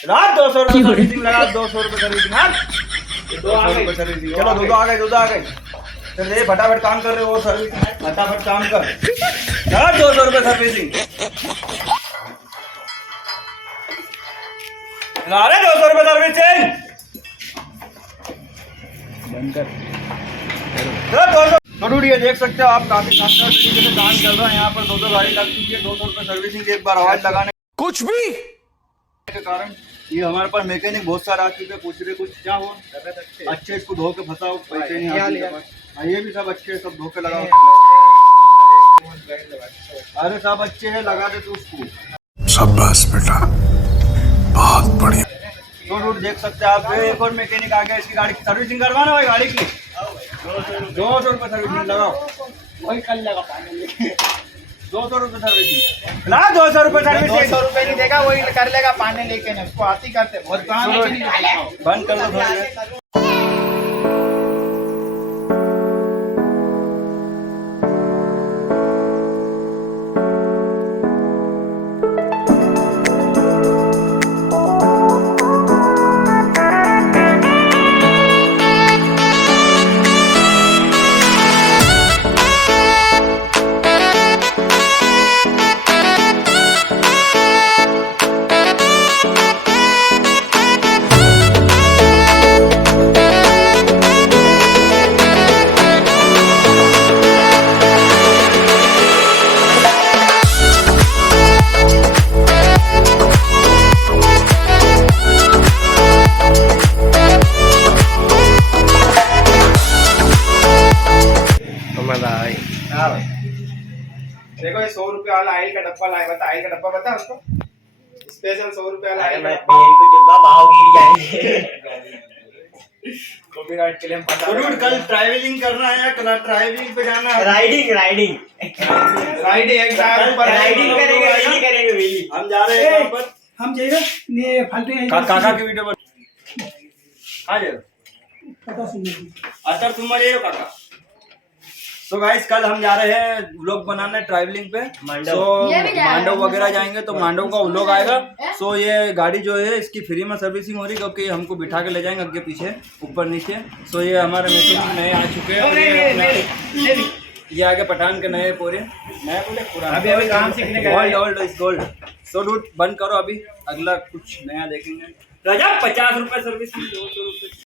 रात 200 रुपये सर्विसिंग लगा, 200 रुपये सर्विसिंग। हाँ 200 रुपये सर्विसिंग। चलो दो आ गए, दो आ गए। चल ये फटाफट काम कर रहे हो, सर्विसिंग फटाफट काम कर। यार 200 रुपये सर्विसिंग। अरे 200 रुपये सर्विसिंग बंद कर। तो डूड ये देख सकते हो आप, काफी शानदार तरीके से काम चल रहा है। यहाँ पर 2 गाड़ी लग चुकी है। 200 रुपये सर्विसिंग एक बार आवाज लगाने कुछ भी के कारण ये हमारे पास मैकेनिक बहुत सारा आ चुके हैं। पूछ रहे कुछ क्या हो अच्छे, इसको धो के फंसाओ, पैसे नहीं आते। हाँ ये भी सब अच्छे, सब धो के लगाओ। अरे सब अच्छे हैं, लगा दे तू उसको। शाबाश बेटा, बहुत बढ़िया। तो रूट देख सकते हैं आप, एक और मैकेनिक आ गया। इसकी गाड़ी की सर्विसिंग करवाना भाई, गाड़ी की 200 रुपये सर्विसिंग लगाओ। वही कल लगा 200 रुपये सर्विसिंग ला, 200 रुपये सर्विसिंग। 200 रुपए नहीं देगा, वही कर लेगा पानी लेके ना, उसको आती करते बहुत काम है। बंद कर दो थोड़ी देर। देखो ये 100 रुपए वाला ऑयल का डब्बा लाया, बता ऑयल का डब्बा बता उसको, स्पेशल 100 रुपए वाला ऑयल का डब्बा। भाव गिर जाएंगे। कॉपीराइट के लिए हम पता जरूर कल ट्रैवलिंग करना है या कल ट्रैवलिंग पे जाना है। राइडिंग राइडिंग राइडिंग एक साथ ऊपर राइडिंग करेंगे, वेली करेंगे वेली। हम जा रहे हैं यहाँ पर हम जाइए ये फालतू काका की वीडियो पर आ जाओ। पता सुनिए अतर तुम मरे हो काका। तो गाइस कल हम जा रहे हैं व्लॉग बनाने ट्रैवलिंग पे। मांडव। मांडव वगैरह जाएंगे तो मांडव का व्लॉग आएगा। सो ये गाड़ी जो है इसकी फ्री में सर्विसिंग हो रही है, क्योंकि हमको बिठा के ले जाएंगे आगे पीछे ऊपर नीचे। सो ये हमारे मैकेनिक नए आ चुके हैं। ये आगे पठान के नए पूरे नए बोले पुराने, अभी अभी काम सीखने का गोल्ड ओल्ड इज गोल्ड। सो डूट बंद करो, अभी अगला कुछ नया देखेंगे। रजा 50 रुपए सर्विसिंग, 200 रुपए